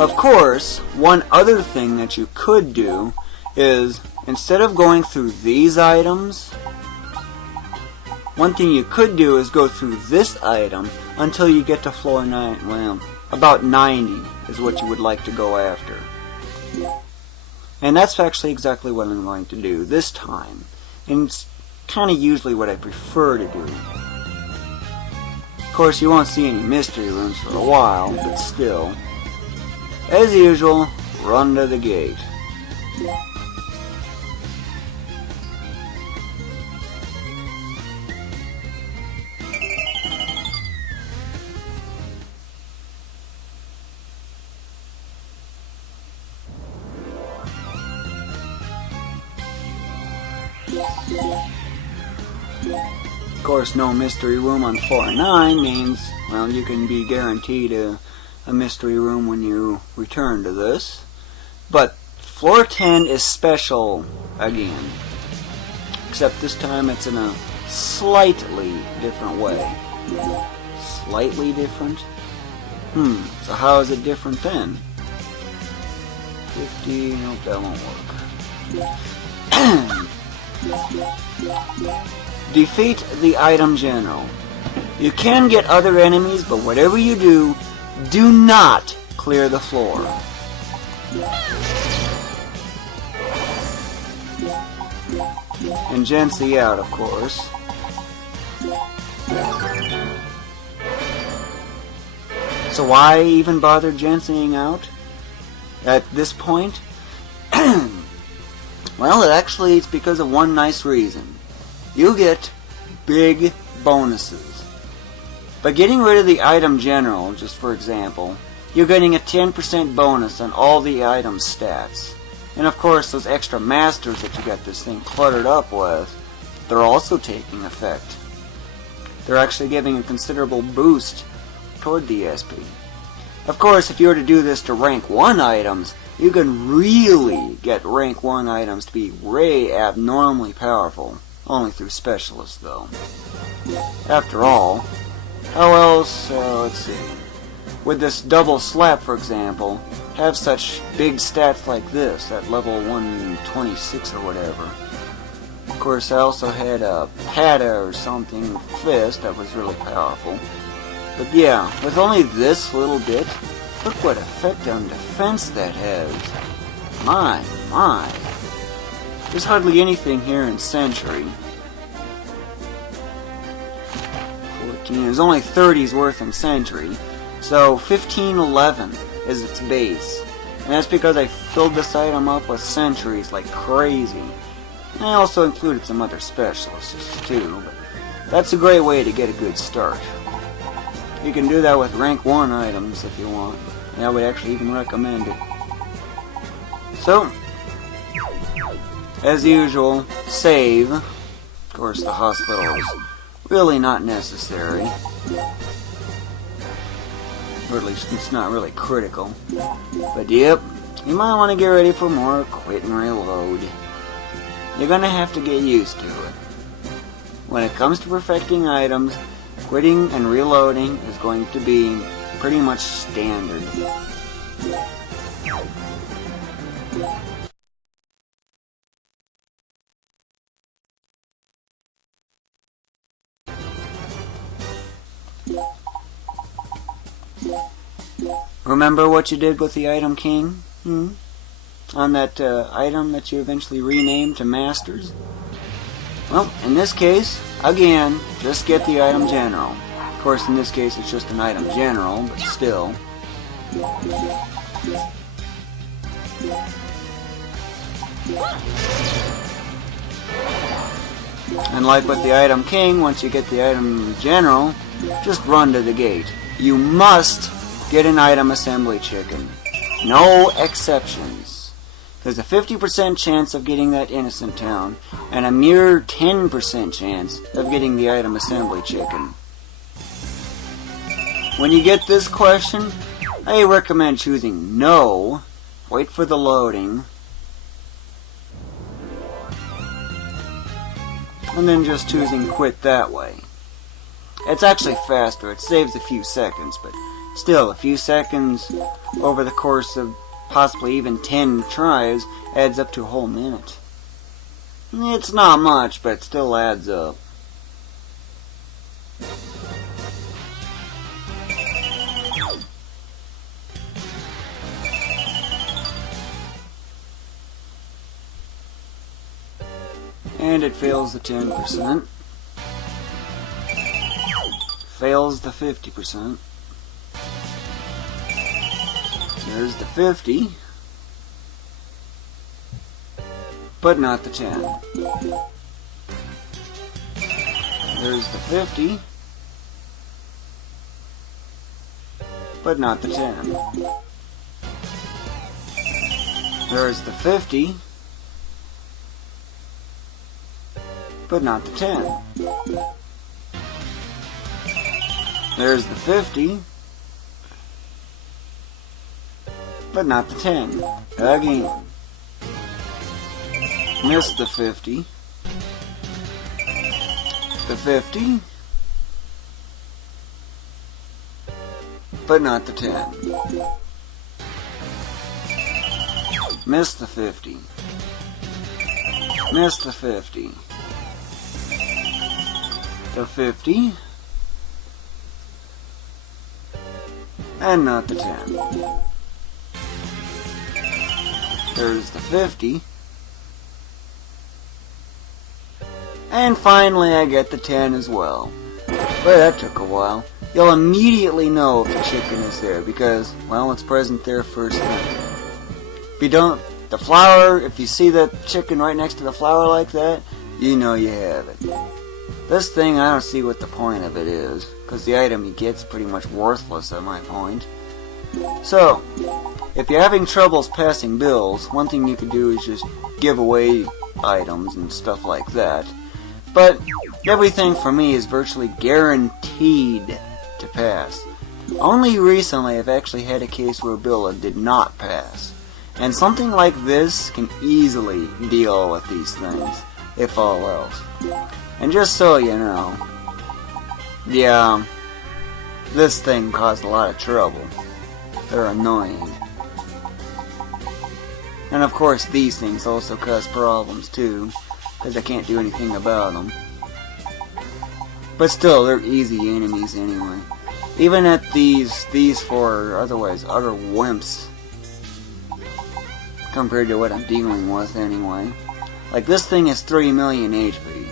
Of course, one other thing that you could do is, instead of going through these items, one thing you could do is go through this item until you get to floor 9, well, about 90 is what you would like to go after. And that's actually exactly what I'm going to do this time. And it's kind of usually what I prefer to do. Of course, you won't see any mystery rooms for a while, but still. As usual, run to the gate. Of course, no mystery room on floor 9 means, well, you can be guaranteed a mystery room when you return to this. But floor 10 is special again. Except this time it's in a slightly different way. Slightly different? So how is it different then? 50, nope, that won't work. Defeat the item general. You can get other enemies, but whatever you do, do not clear the floor. And Gency out, of course. So why even bother Gencying out at this point? Well, actually it's because of one nice reason. You get big bonuses. By getting rid of the item general, just for example, you're getting a 10% bonus on all the item stats. And of course, those extra masters that you got this thing cluttered up with, they're also taking effect. They're actually giving a considerable boost toward the SP. Of course, if you were to do this to rank 1 items, you can really get rank 1 items to be way abnormally powerful. Only through specialists, though. After all, how else, let's see, would this double slap, for example, have such big stats like this at level 126 or whatever? Of course, I also had a Pada or something fist that was really powerful. But yeah, with only this little bit, look what effect on defense that has. My. There's hardly anything here in Century. 14. There's only 30's worth in Century. So 1511 is its base. And that's because I filled this item up with Centuries like crazy. And I also included some other specialists too. But that's a great way to get a good start. You can do that with rank 1 items if you want. And I would actually even recommend it. So, as usual, save. Of course, the hospital is really not necessary. Or at least it's not really critical. But yep, you might want to get ready for more quit and reload. You're going to have to get used to it. When it comes to perfecting items, quitting and reloading is going to be pretty much standard. Remember what you did with the item king? On that item that you eventually renamed to Masters? Well, in this case, again, just get the item general. Of course, in this case, it's just an item general, but still. And like with the item king, once you get the item general, just run to the gate. You must get an item assembly chicken. No exceptions. There's a 50% chance of getting that innocent town, and a mere 10% chance of getting the item assembly chicken. When you get this question, I recommend choosing no, wait for the loading, and then just choosing quit that way. It's actually faster, it saves a few seconds, but Still, a few seconds over the course of possibly even 10 tries adds up to a whole minute. It's not much, but it still adds up. And it fails the 10%. Fails the 50%. There's the 50. But not the 10. There's the 50. But not the 10. There's the 50. But not the 10. There's the 50. But not the 10. Again. Missed the 50. The 50. But not the 10. Missed the 50. Missed the 50. The 50. And not the 10. There's the 50. And finally I get the 10 as well. But that took a while. You'll immediately know if the chicken is there because, well, it's present there first thing. If you don't, the flower, if you see the chicken right next to the flower like that, you know you have it. This thing, I don't see what the point of it is, because the item you get's pretty much worthless at my point. So, if you're having troubles passing bills, one thing you could do is just give away items and stuff like that. But everything for me is virtually guaranteed to pass. Only recently I've actually had a case where a bill did not pass. And something like this can easily deal with these things, if all else. And just so you know, yeah, this thing caused a lot of trouble. They're annoying. And of course these things also cause problems too, because I can't do anything about them. But still, they're easy enemies anyway. Even at these four are otherwise utter wimps compared to what I'm dealing with anyway. Like this thing is 3 million HP.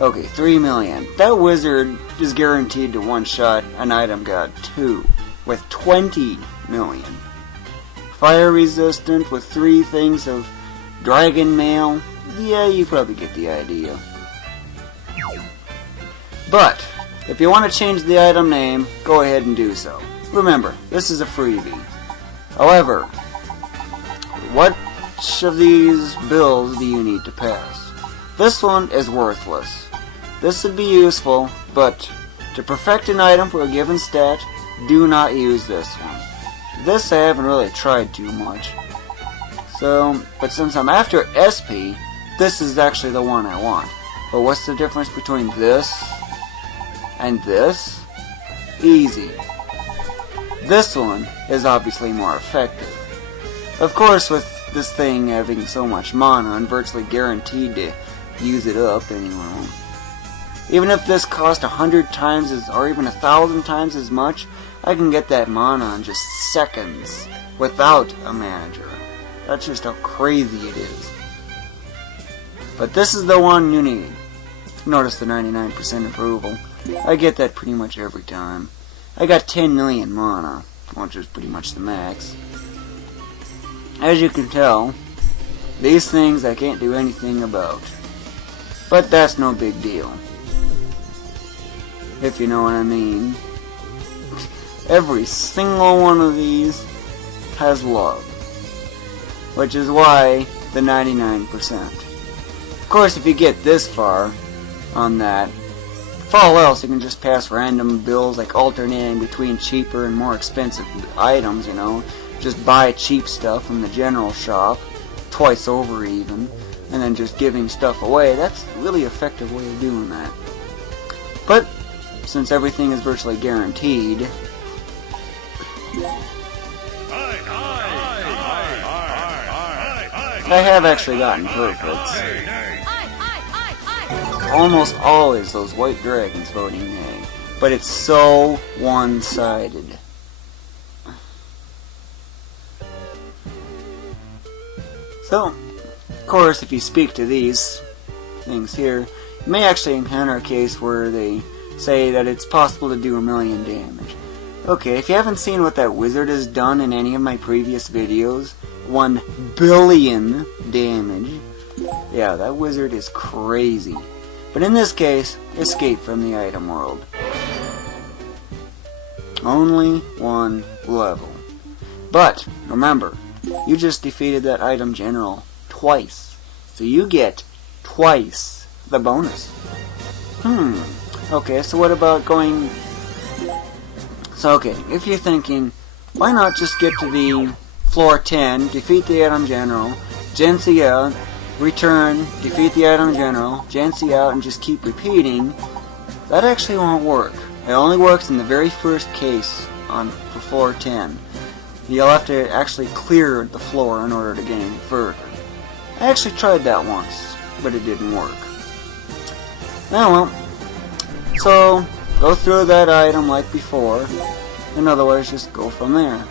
Okay, 3 million. That wizard is guaranteed to one-shot an item god 2 with 20 million. Fire resistant with 3 things of dragon mail. Yeah, you probably get the idea. But, if you want to change the item name, go ahead and do so. Remember, this is a freebie. However, which of these bills do you need to pass? This one is worthless. This would be useful, but to perfect an item for a given stat, do not use this one. This I haven't really tried too much. So, but since I'm after SP, this is actually the one I want. But what's the difference between this and this? Easy. This one is obviously more effective. Of course, with this thing having so much mana, I'm virtually guaranteed to use it up anyway. Even if this cost 100 times as, or even 1,000 times as much, I can get that mana in just seconds without a manager. That's just how crazy it is. But this is the one you need. Notice the 99% approval. I get that pretty much every time. I got 10 million mana, which is pretty much the max. As you can tell, these things I can't do anything about. But that's no big deal. If you know what I mean. Every single one of these has love. Which is why the 99%. Of course, if you get this far on that, if all else, you can just pass random bills, like alternating between cheaper and more expensive items, you know. Just buy cheap stuff from the general shop, twice over even, and then just giving stuff away. That's a really effective way of doing that. But, since everything is virtually guaranteed, I have actually gotten purpose. Almost always those white dragons voting nay, but it's so one-sided. So, of course, if you speak to these things here, you may actually encounter a case where they say that it's possible to do 1,000,000 damage. Okay, if you haven't seen what that wizard has done in any of my previous videos, 1,000,000,000 damage. Yeah, that wizard is crazy. But in this case, escape from the item world. Only one level. But, remember, you just defeated that item general twice. So you get twice the bonus. Okay, so what about going... So okay, if you're thinking, why not just get to the floor 10, defeat the item general, Gency out, return, defeat the item general, Gency out, and just keep repeating, that actually won't work. It only works in the very first case for floor 10. You'll have to actually clear the floor in order to get any further. I actually tried that once, but it didn't work. Oh well. So, go through that item like before. In other words, just go from there.